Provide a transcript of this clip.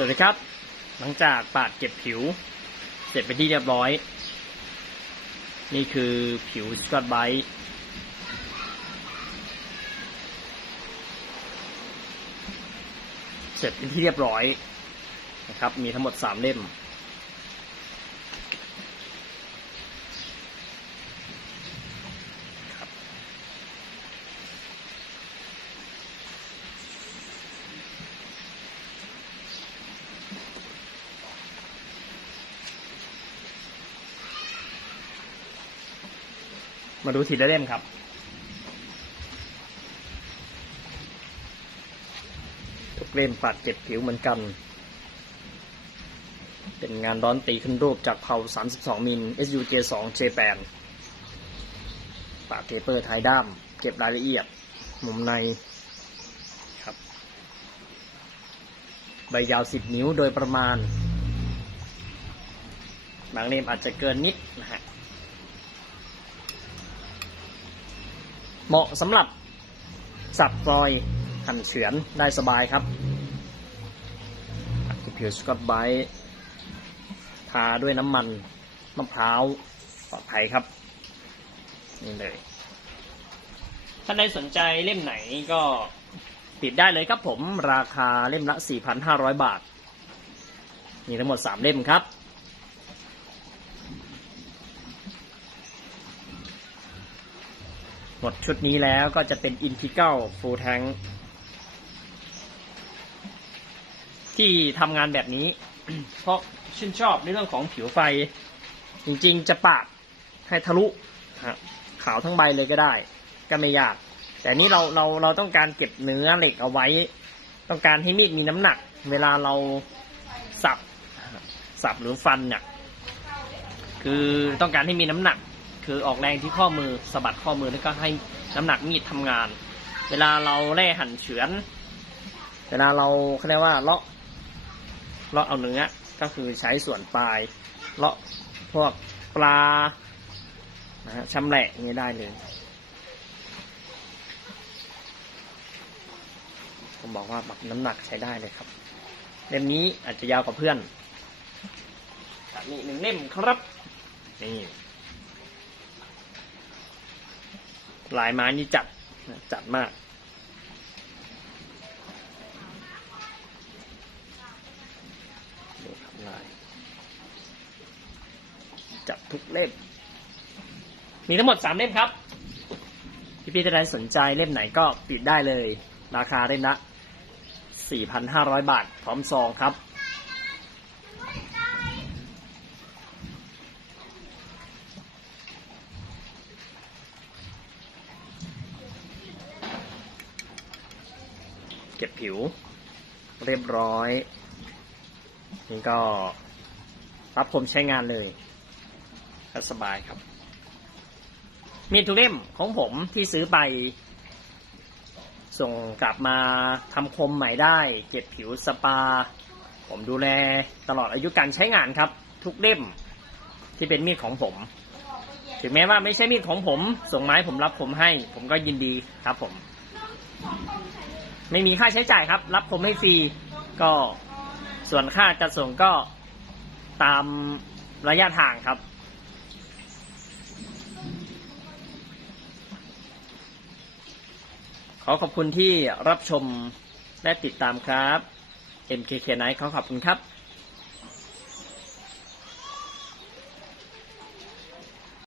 สวัสดีครับ หลังจากปาดเก็บผิว เสร็จไปที่เรียบร้อย นี่คือผิวสกอตไบต์เสร็จเป็นที่เรียบร้อยนะครับ มีทั้งหมดสามเล่ม มาดูทีละเล่มครับ ทุกเล่มปัดเก็บผิวเหมือนกัน เป็นงานร้อนตีขึ้นรูปจากเผา32 มิล SUJ2 J8 ปาดเทเปอร์ไทยด้าม เก็บรายละเอียด มุมในครับ ใบยาว 10 นิ้วโดยประมาณ บางเล่มอาจจะเกินนิดนะฮะ เหมาะสำหรับสับรอยหั่นเฉือนได้สบายครับที่ผิวสกอตไบท์ทาด้วยน้ำมันมะพร้าวปลอดภัยครับ นี่เลย ถ้าใครสนใจเล่มไหนก็ติดได้เลยครับผมราคาเล่มละ 4,500 บาท มีทั้งหมด 3 เล่มครับ หมดชุดนี้แล้วก็จะเป็น i n t e g r a l Full Tank ที่ทำงานแบบนี้ เพราะชื่นชอบในเรื่องของผิวไฟ จริงๆจะปาดให้ทะลุขาวทั้งใบเลยก็ได้ ก็ไม่ยาก แต่นี่เราเราเราต้องการเก็บเนื้อเหล็กเอาไว้ ต้องการให้มีดมีน้ำหนัก เวลาเราสับสับหรือฟันเนี่ยคือต้องการให้มีน้ำหนัก คือออกแรงที่ข้อมือสะบัดข้อมือแล้วก็ให้น้ำหนักมีดทำงาน เวลาเราแล่หั่นเฉือน เวลาเราเขาเรียกว่าเลาะเลาะเอาเนื้อก็คือใช้ส่วนปลายเลาะพวกปลานะฮะชำแหละนี้ได้เลยผมบอกว่าแบบน้ำหนักใช้ได้เลยครับ เล่มนี้อาจจะยาวกว่าเพื่อนแต่นี่หนึ่งเล่มครับ นี่ ลายไม้นี่จัดจัดมากดูครับลาย จัดทุกเล่ม มีทั้งหมดสามเล่มครับ พี่พี่จะได้สนใจเล่มไหนก็ปิดได้เลย ราคาเล่มละ4,500 บาท พร้อมซองครับ เก็บผิว เรียบร้อย นี่ก็รับผมใช้งานเลยก็สบายครับ มีดทุกเล่มของผมที่ซื้อไป ส่งกลับมาทำคมใหม่ได้ เก็บผิวสปา ผมดูแลตลอดอายุการใช้งานครับ ทุกเล่มที่เป็นมีดของผม ถึงแม้ว่าไม่ใช่มีดของผม ส่งไม้ผมรับผมให้ ผมก็ยินดีครับผม ไม่มีค่าใช้จ่ายครับ รับผมให้ฟรีก็ส่วนค่าจัดส่งก็ตามระยะทางครับ ขอขอบคุณที่รับชมและติดตามครับ MKK Night ขอขอบคุณครับ